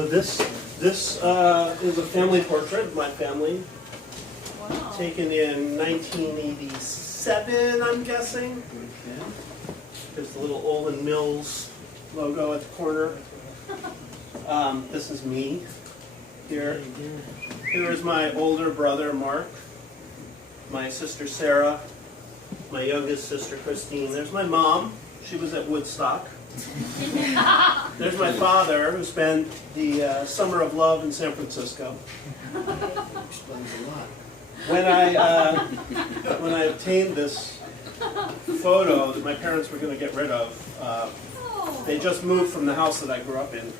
So this is a family portrait of my family, Wow. taken in 1987, I'm guessing. Okay. There's the little Olin Mills logo at the corner. This is me here. Here is my older brother, Mark, my sister, Sarah, my youngest sister, Christine. There's my mom. She was at Woodstock. There's my father, who spent the summer of love in San Francisco. Explains a lot. When I obtained this photo that my parents were going to get rid of, they just moved from the house that I grew up in.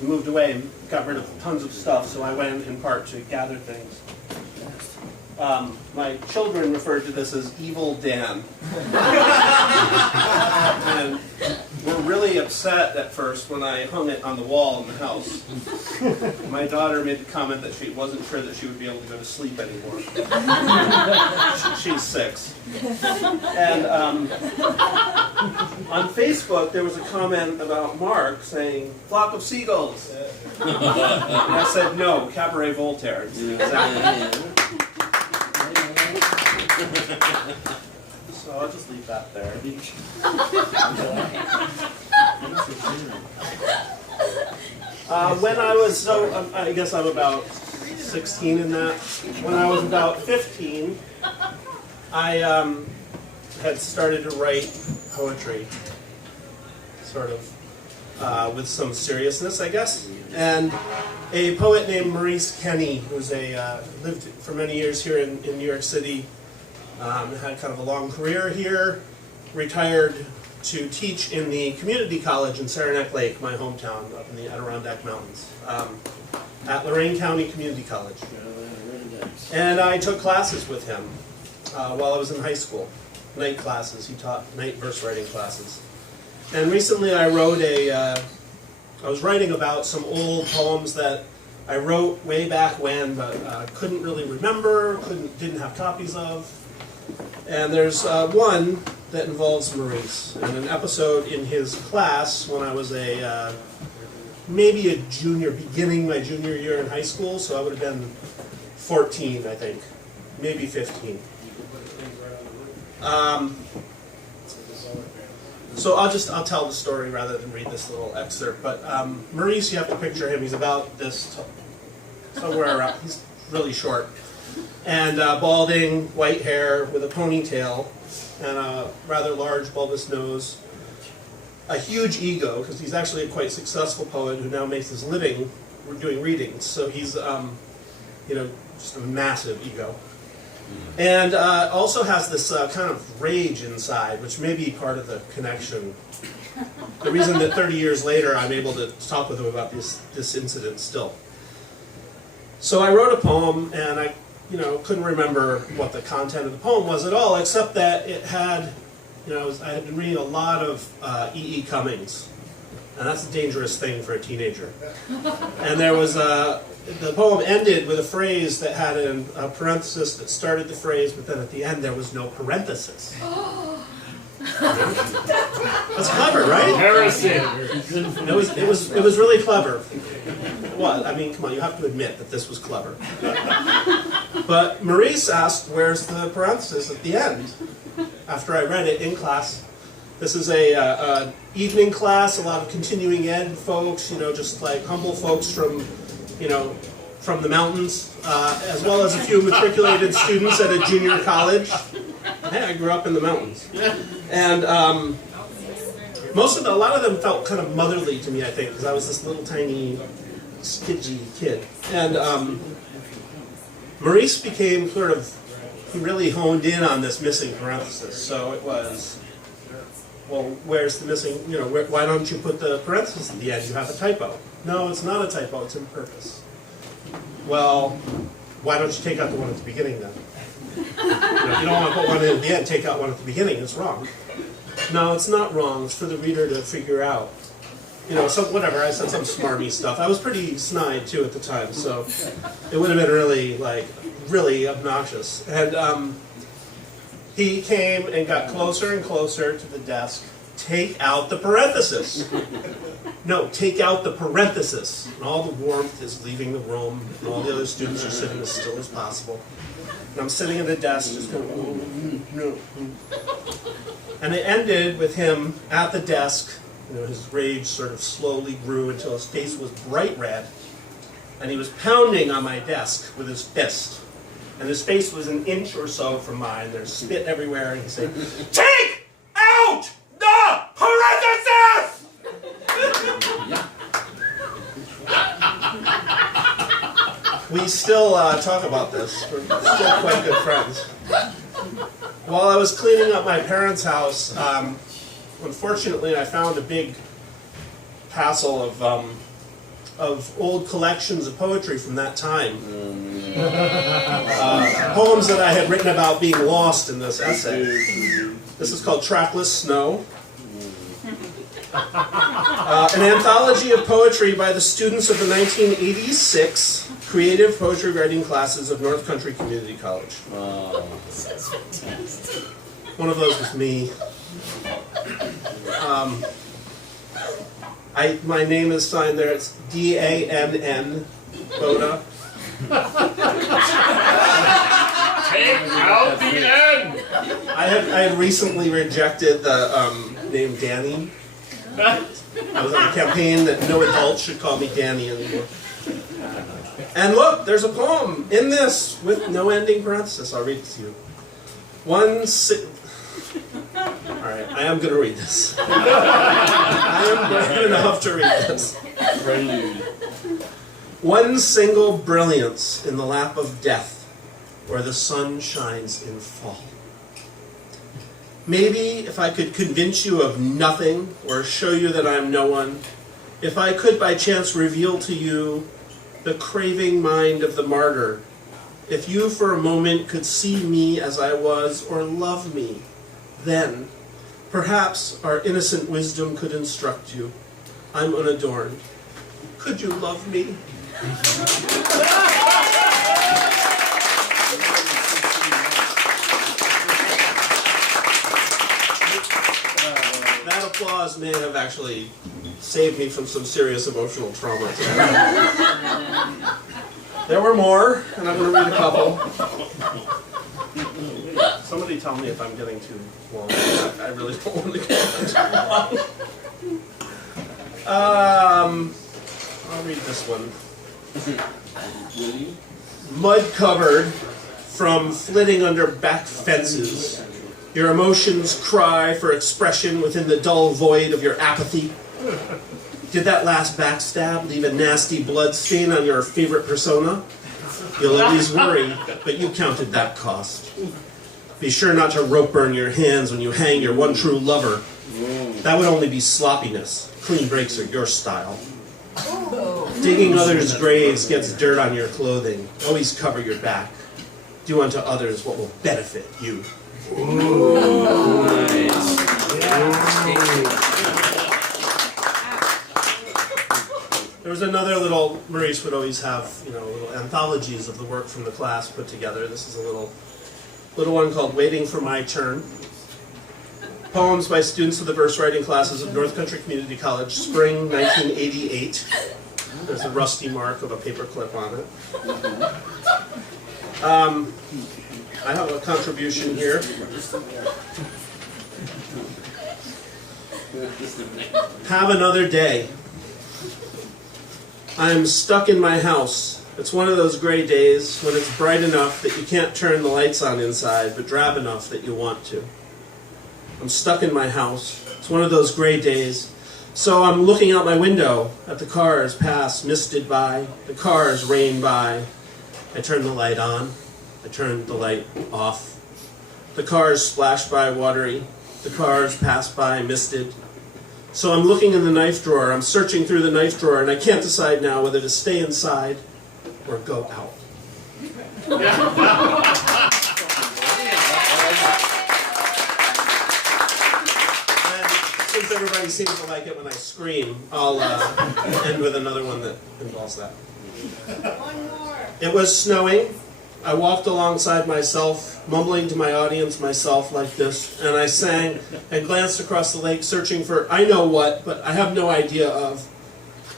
We moved away and got rid of tons of stuff, so I went in part to gather things. My children referred to this as Evil Dan. And were really upset at first when I hung it on the wall in the house. My daughter made the comment that she wasn't sure that she would be able to go to sleep anymore. She's 6. And on Facebook there was a comment about Mark saying, "Flock of seagulls." And I said, "No, Cabaret Voltaire." It's exactly. So I'll just leave that there. When I was, I guess I'm about 16 in that. When I was about 15, I had started to write poetry, sort of with some seriousness, I guess. And a poet named Maurice Kenny, who's lived for many years here in New York City, had kind of a long career here, retired to teach in the community college in Saranac Lake, my hometown, up in the Adirondack Mountains, at Lorain County Community College. And I took classes with him while I was in high school, night classes. He taught night verse writing classes. And recently I wrote I was writing about some old poems that I wrote way back when, but couldn't really remember, didn't have copies of. And there's one that involves Maurice, and an episode in his class when I was maybe a junior, beginning my junior year in high school, so I would have been 14, I think, maybe 15. So I'll tell the story rather than read this little excerpt. But Maurice, you have to picture him. He's about this, somewhere around. He's really short, and balding, white hair with a ponytail, and a rather large bulbous nose. A huge ego, because he's actually a quite successful poet who now makes his living doing readings. So he's, just a massive ego. And also has this kind of rage inside, which may be part of the connection. The reason that 30 years later I'm able to talk with him about this incident still. So I wrote a poem, and I couldn't remember what the content of the poem was at all, except that it had, I had been reading a lot of E.E. Cummings, and that's a dangerous thing for a teenager. And there was the poem ended with a phrase that had a parenthesis that started the phrase, but then at the end there was no parenthesis. That's clever, right? Heresy. It was really clever. Well, I mean, come on, you have to admit that this was clever. But Maurice asked, "Where's the parenthesis at the end?" After I read it in class. This is a evening class, a lot of continuing ed folks, just like humble folks from the mountains, as well as a few matriculated students at a junior college. Hey, I grew up in the mountains. And a lot of them felt kind of motherly to me, I think, because I was this little tiny, skidgy kid. And Maurice became he really honed in on this missing parenthesis. So it was, well, where's the missing, why don't you put the parenthesis at the end? You have a typo. No, it's not a typo, it's in purpose. Well, why don't you take out the one at the beginning then? If you don't want to put one in at the end, take out one at the beginning. It's wrong. No, it's not wrong. It's for the reader to figure out. Whatever. I said some smarmy stuff. I was pretty snide too at the time, so it would have been really obnoxious. And he came and got closer and closer to the desk, take out the parenthesis. No, take out the parenthesis. And all the warmth is leaving the room, and all the other students are sitting as still as possible. And I'm sitting at the desk just going, oh, no. And it ended with him at the desk. You know, his rage sort of slowly grew until his face was bright red. And he was pounding on my desk with his fist. And his face was an inch or so from mine. There's spit everywhere. And he said, "Take out the parenthesis!" We still talk about this. We're still quite good friends. While I was cleaning up my parents' house, unfortunately I found a big parcel of old collections of poetry from that time. Poems that I had written about being lost in this essay. This is called Trackless Snow. An anthology of poetry by the students of the 1986 Creative Poetry Writing classes of North Country Community College. That's fantastic. One of those was me. My name is signed there. It's D-A-N-N, Bodah. Take out the N! I had recently rejected the name Danny. I was on a campaign that no adult should call me Danny anymore. And look, there's a poem in this with no ending parenthesis. I'll read it to you. Alright, I am going to read this. I am brave enough to read this. One single brilliance in the lap of death, where the sun shines in fall. Maybe if I could convince you of nothing, or show you that I am no one, if I could by chance reveal to you the craving mind of the martyr, if you for a moment could see me as I was, or love me, then perhaps our innocent wisdom could instruct you. I'm unadorned. Could you love me? That applause may have actually saved me from some serious emotional trauma. There were more, and I'm going to read a couple. Somebody tell me if I'm getting too long. I really don't want to get too long. I'll read this one. Mud covered from flitting under back fences. Your emotions cry for expression within the dull void of your apathy. Did that last backstab leave a nasty blood stain on your favorite persona? You'll always worry, but you counted that cost. Be sure not to rope burn your hands when you hang your one true lover. That would only be sloppiness. Clean breaks are your style. Digging others' graves gets dirt on your clothing. Always cover your back. Do unto others what will benefit you. Nice. There was another little, Maurice would always have, little anthologies of the work from the class put together. This is a little one called Waiting for My Turn. Poems by students of the verse writing classes of North Country Community College, spring 1988. There's a rusty mark of a paper clip on it. I have a contribution here. Have another day. I'm stuck in my house. It's one of those gray days when it's bright enough that you can't turn the lights on inside, but drab enough that you want to. I'm stuck in my house. It's one of those gray days. So I'm looking out my window at the cars pass, misted by. The cars rain by. I turn the light on. I turn the light off. The cars splash by watery. The cars pass by misted. So I'm looking in the knife drawer. I'm searching through the knife drawer, and I can't decide now whether to stay inside or go out. Since everybody seems to like it when I scream, I'll end with another one that involves that. One more. It was snowing. I walked alongside myself, mumbling to my audience, myself, like this, and I sang and glanced across the lake searching for I know what, but I have no idea of.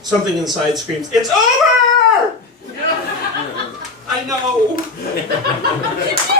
Something inside screams, "It's over!" I know.